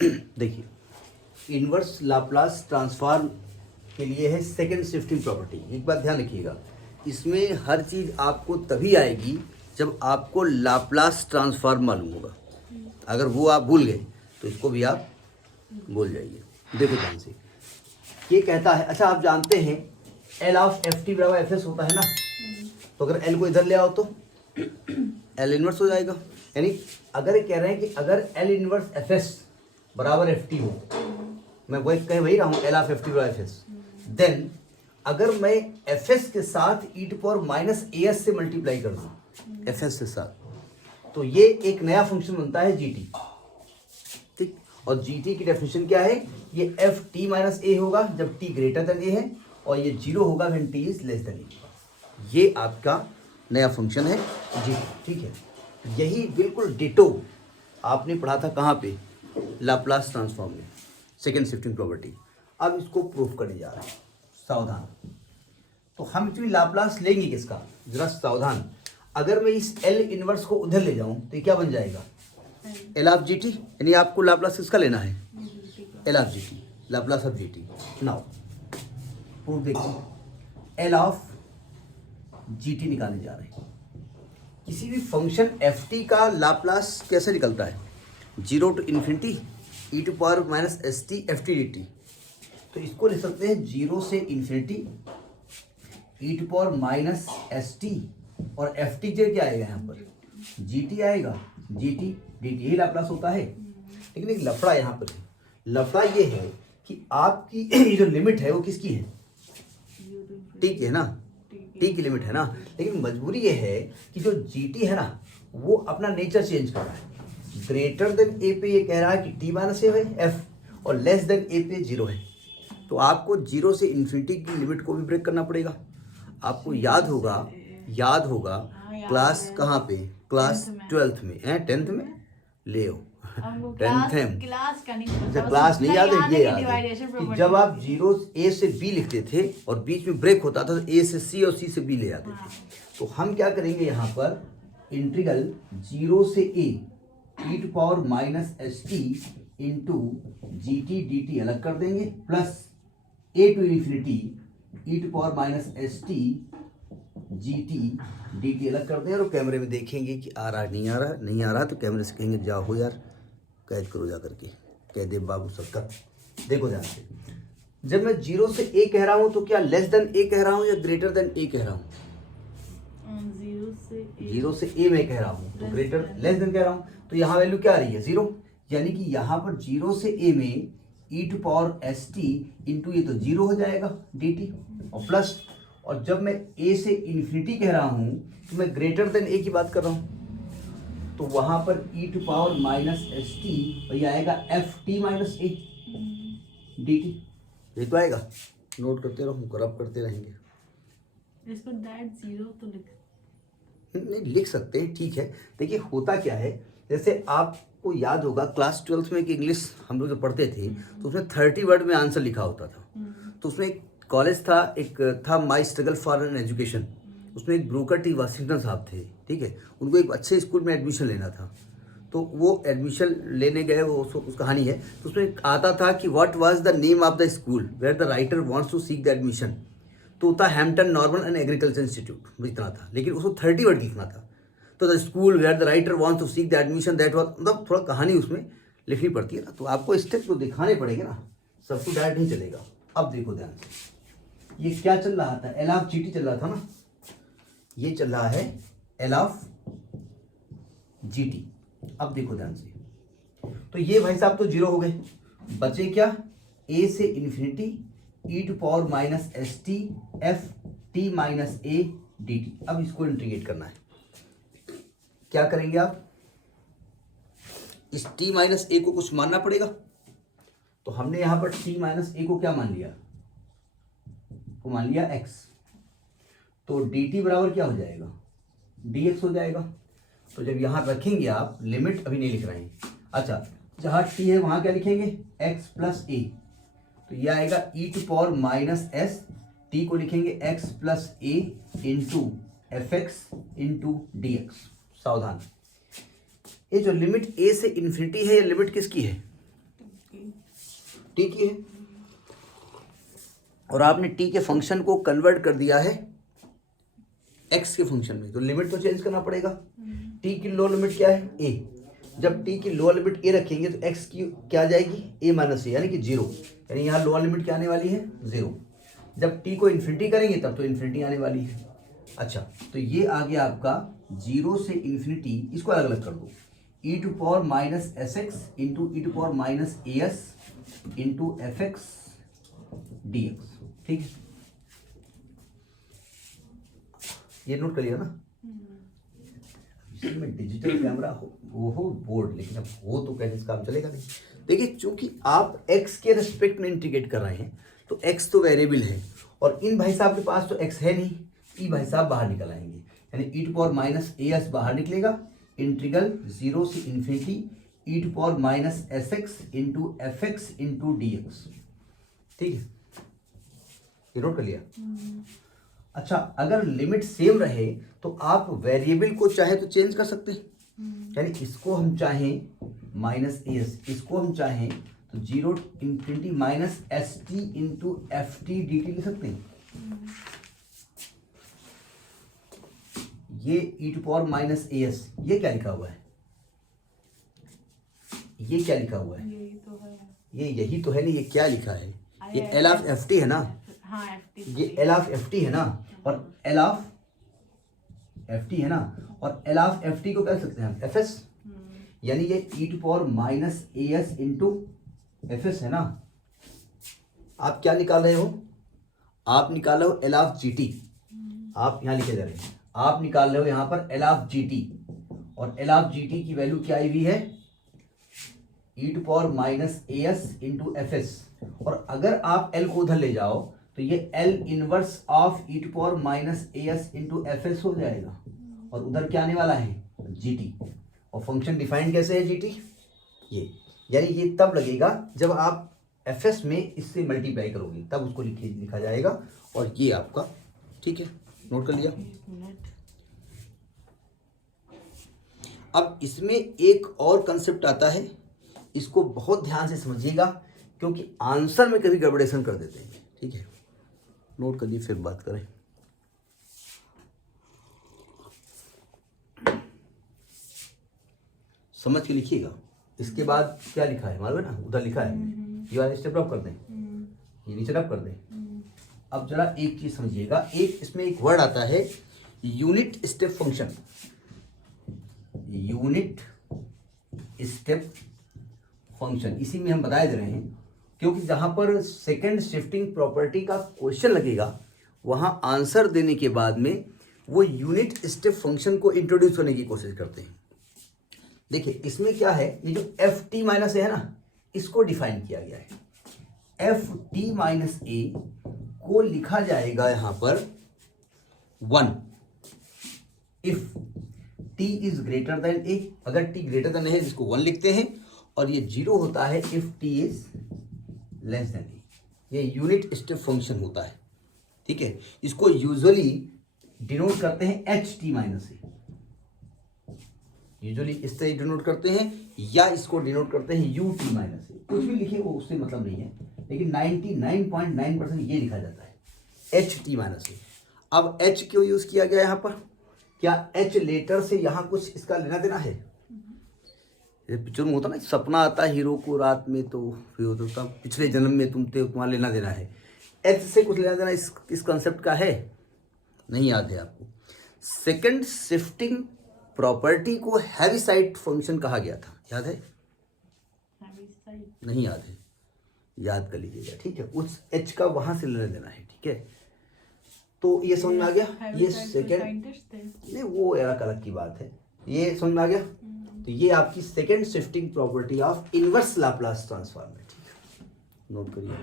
देखिए, inverse Laplace transform के लिए है सेकंड शिफ्टिंग प्रॉपर्टी। एक बात ध्यान रखिएगा, इसमें हर चीज़ आपको तभी आएगी जब आपको लाप्लास ट्रांसफॉर्म मालूम होगा। अगर वो आप भूल गए तो इसको भी आप भूल जाइए। देखो ध्यान से, ये कहता है, अच्छा आप जानते हैं एल ऑफ एफ टी बराबर एफ एस होता है ना, तो अगर एल को इधर ले आओ तो एल इनवर्स हो जाएगा। यानी अगर ये कह रहे हैं कि अगर एल इनवर्स एफ एस बराबर एफ टी हो, मैं वही कह वही रहा हूँ एल ऑफ एफ टी बराबर एफ एस, देन अगर मैं एफ एस के साथ E to power minus A S से मल्टीप्लाई कर दूँ एफ एस के साथ, तो ये एक नया फंक्शन बनता है जी टी। ठीक, और जी टी की डेफिनेशन क्या है, ये एफ टी माइनस ए होगा जब टी ग्रेटर देन ए है, और ये जीरो होगा when T is less than A. ये आपका नया फंक्शन है जी टी। ठीक है, यही बिल्कुल डिटो आपने पढ़ा था कहाँ पे, लाप्लास ट्रांसफॉर्म में, सेकेंड शिफ्टिंग प्रॉपर्टी। अब इसको प्रूफ करने जा रहे हैं, सावधान। तो हम एक्चुअली लाप्लास लेंगे किसका, जरा सावधान। अगर मैं इस एल इनवर्स को उधर ले जाऊं तो ये क्या बन जाएगा, एल ऑफ जी टी। यानी आपको लाप्लास किसका लेना है, L of G T, Laplace of G T. Now proof देखो, एल ऑफ जी टी निकालने जा रहे हैं। किसी भी फंक्शन एफ टी का लाप्लास कैसे निकलता है, zero to infinity E to power minus S T F T D T. तो इसको लिख सकते हैं जीरो से infinity E to power minus S T, और एफ टी जे क्या आएगा यहाँ पर, जी टी आएगा, जी टी डी टी, यही लाप्लास होता है। लेकिन एक लफड़ा यहाँ पर है, लफड़ा ये है कि आपकी ये जो लिमिट है वो किसकी है, टी की है ना, टी की लिमिट है ना। लेकिन मजबूरी ये है कि जो जी टी है ना वो अपना नेचर चेंज कर रहा है। ग्रेटर देन ए पे ये कह रहा है कि टी माइनस ए है एफ, और लेस देन ए पे जीरो है। तो आपको जीरो से इन्फिनिटी की लिमिट को भी ब्रेक करना पड़ेगा। आपको याद होगा क्लास कहाँ पे, क्लास 12th में है, 10th में ले हो, 10th में क्लास नहीं याद है, ये याद है कि जब आप जीरो ए से बी लिखते थे और बीच में ब्रेक होता था तो ए से सी और सी से बी ले जाते थे। तो हम क्या करेंगे यहाँ पर, इंटीग्रल जीरो से A E to power minus S T into G T D T अलग कर देंगे, plus A to infinity E to power minus S T G T D T अलग कर देंगे। और कैमरे में देखेंगे कि आ रहा नहीं आ रहा तो कैमरे से कहेंगे जाओ हो यार कैद करो जा करके, कह दे बाबू सबका। देखो ध्यान से, जब मैं जीरो से ए कह रहा हूँ तो क्या लेस देन ए कह रहा हूँ या ग्रेटर देन ए कह रहा हूँ, जीरो से ए में कह रहा हूँ तो ग्रेटर लेस देन कह रहा हूँ, तो यहाँ वैल्यू क्या आ रही है, जीरो। यानी कि यहाँ पर जीरो से ए में E to power S T into ये तो जीरो हो जाएगा डी टी, और प्लस, और जब मैं ए से इन्फिनिटी कह रहा हूँ तो मैं ग्रेटर देन ए की बात कर रहा हूँ, तो वहाँ पर E to power minus S T और ये आएगा F T minus A D T, ये तो आएगा। नोट करते रहो, करप करते रहेंगे इसको दैट जीरो तो नहीं लिख सकते हैं, ठीक है। देखिए होता क्या है, जैसे आपको याद होगा क्लास 12th में कि इंग्लिश हम लोग जो पढ़ते थे तो उसमें 30 वर्ड में आंसर लिखा होता था। तो उसमें एक कॉलेज था, एक था माई स्ट्रगल फॉर एन एजुकेशन, उसमें एक ब्रूकर टी वाशिंगटन साहब थे, ठीक है। उनको एक अच्छे स्कूल में एडमिशन लेना था, तो वो एडमिशन लेने गए, वो उस कहानी है। तो उसमें आता था कि what was the name of the school where the writer wants to seek the admission, तो था Hampton Norman and agriculture institute, इतना था। लेकिन उसको 30 वर्ड लिखना था, तो the school where the writer wants to seek the admission that was, मतलब थोड़ा कहानी उसमें लिखनी पड़ती है ना, तो आपको स्टेप तो दिखाने पड़ेंगे ना, सबको डायरेक्ट नहीं चलेगा। अब देखो ध्यान से, ये क्या चल रहा था, एल ऑफ जी टी चल रहा था ना, ये चल रहा है एल ऑफ जी टी। अब देखो ध्यान से, तो ये भाई साहब तो जीरो हो गए, बचे क्या, ए से infinity E to power minus S T F T minus A D T. अब इसको इंटीग्रेट करना है, क्या करेंगे आप, इस टी माइनस ए को कुछ मानना पड़ेगा। तो हमने यहां पर टी माइनस ए को क्या मान लिया, को मान लिया x, तो डी टी बराबर क्या हो जाएगा, डी एक्स हो जाएगा। तो जब यहां रखेंगे आप, लिमिट अभी नहीं लिख रहे हैं, अच्छा जहां टी है वहां क्या लिखेंगे, x प्लस ए, तो यह आएगा E to power minus S, T को लिखेंगे x plus A into F X into D X. सावधान, ये जो लिमिट a से इन्फिनिटी है, ये लिमिट किसकी है, टी की है, और आपने टी के फंक्शन को कन्वर्ट कर दिया है एक्स के फंक्शन में, तो लिमिट तो चेंज करना पड़ेगा। टी की लो लिमिट क्या है? ए। जब टी की लोअर लिमिट ए रखेंगे तो एक्स की क्या आ जाएगी? ए माइनस ए, यानी कि 0, यानी यहाँ लोअर लिमिट क्या आने वाली है? 0। जब टी को इन्फिनिटी करेंगे तब तो इन्फिनिटी आने वाली है। अच्छा, तो ये आ गया आपका 0 से इन्फिनिटी, इसको अलग अलग कर दो, E to power minus S X into E to power minus A S into F X D X. ठीक है, ये नोट कर लिया ना। इसमें डिजिटल कैमरा हो बोर्ड, लेकिन अब हो तो कैसे काम चलेगा नहीं। देखिए, चूंकि आप x के रेस्पेक्ट में इंटीग्रेट कर रहे हैं तो x तो वेरिएबल है, और इन भाई साहब के पास तो x है नहीं, ई भाई साहब बाहर निकल आएंगे, यानी E to power minus A S बाहर निकलेगा, इंटीग्रल 0 से infinity E to power minus S X into F X into D X. ठीक है, ये नोट कर लिया। अच्छा, अगर लिमिट सेम रहे तो आप वेरिएबल को चाहे तो चेंज कर सकते हैं, यानी इसको हम चाहें माइनस एस, इसको हम चाहें तो 0 infinity minus S T into F T D T लिख सकते हैं। ये E to power minus A S, ये क्या लिखा हुआ है? ये क्या लिखा हुआ है? यही तो है। ये यही तो है ना, ये क्या लिखा है? ये एल ऑफ एफ टी है ना, हाँ एफ ये एल ऑफ एफ टी है ना, और एल ऑफ एफ टी है ना, और एल ऑफ एफ टी को कह सकते हैं हम एफ एस, यानी ये E to power minus A S into F S है ना। आप क्या निकाल रहे हो? आप निकाल रहे हो एल ऑफ जी टी, आप यहाँ लिखे जा रहे हैं, आप निकाल रहे हो यहाँ पर एल ऑफ जी टी, और एल ऑफ जी टी की वैल्यू क्या आई हुई है? E to power minus A S into F S, और अगर आप एल को उधर ले जाओ तो ये L inverse of E to power minus A S into F S हो जाएगा, और उधर क्या आने वाला है? G T. और फंक्शन डिफाइंड कैसे है जी टी? ये, यानी ये तब लगेगा जब आप एफ एस में इससे मल्टीप्लाई करोगे, तब उसको लिखा जाएगा, और ये आपका, ठीक है, नोट कर लिया। अब इसमें एक और कंसेप्ट आता है, इसको बहुत ध्यान से समझिएगा, क्योंकि आंसर में कभी गड़बड़ेशन कर देते हैं। ठीक है, नोट करिए, फिर बात करें। समझ के लिखिएगा। इसके बाद क्या लिखा है? मालूम है ना, उधर लिखा है, ये वाला स्टेप ड्रॉप कर दें, ये नीचे ड्रॉप कर दें। अब जरा एक चीज समझिएगा, एक इसमें एक वर्ड आता है unit step function. Unit step function, इसी में हम बताए दे रहे हैं, क्योंकि जहां पर सेकंड शिफ्टिंग प्रॉपर्टी का क्वेश्चन लगेगा, वहां आंसर देने के बाद में वो यूनिट स्टेप फंक्शन को इंट्रोड्यूस करने की कोशिश करते हैं। देखिए, इसमें क्या है, ये जो एफ टी माइनस ए है ना, इसको डिफाइन किया गया है। एफ टी माइनस ए को लिखा जाएगा यहां पर 1 if T is greater than A. अगर टी ग्रेटर देन है इसको 1 लिखते हैं, और ये 0 होता है if T is less than A. ये यूनिट स्टेप फंक्शन होता है। ठीक है, इसको यूजुअली डिनोट करते हैं एच टी माइनस ए, यूजुअली इस तरह डिनोट करते हैं, या इसको डिनोट करते हैं यू टी माइनस ए। कुछ भी लिखे वो उससे मतलब नहीं है, लेकिन 99.9% ये लिखा जाता है एच टी माइनस ए। अब एच क्यों यूज किया गया यहाँ पर? क्या एच लेटर से यहाँ कुछ इसका लेना देना है? पिक्चर में होता ना, सपना आता है हीरो को रात में, तो फिर होता पिछले जन्म में तुम्हारा लेना देना है। एच से कुछ लेना देना इस कंसेप्ट का है? नहीं याद है आपको? सेकंड शिफ्टिंग प्रॉपर्टी को हैविसाइड फंक्शन कहा गया था, याद है? नहीं याद है? याद कर लीजिएगा। ठीक है, उस एच का वहां से लेना देना है। ठीक है, तो ये समझ में आ गया। ये सेकंड नहीं, वो अलग की बात है। ये समझ में आ गया। तो ये आपकी second shifting property of inverse Laplace transform है। ठीक है, नोट करिए।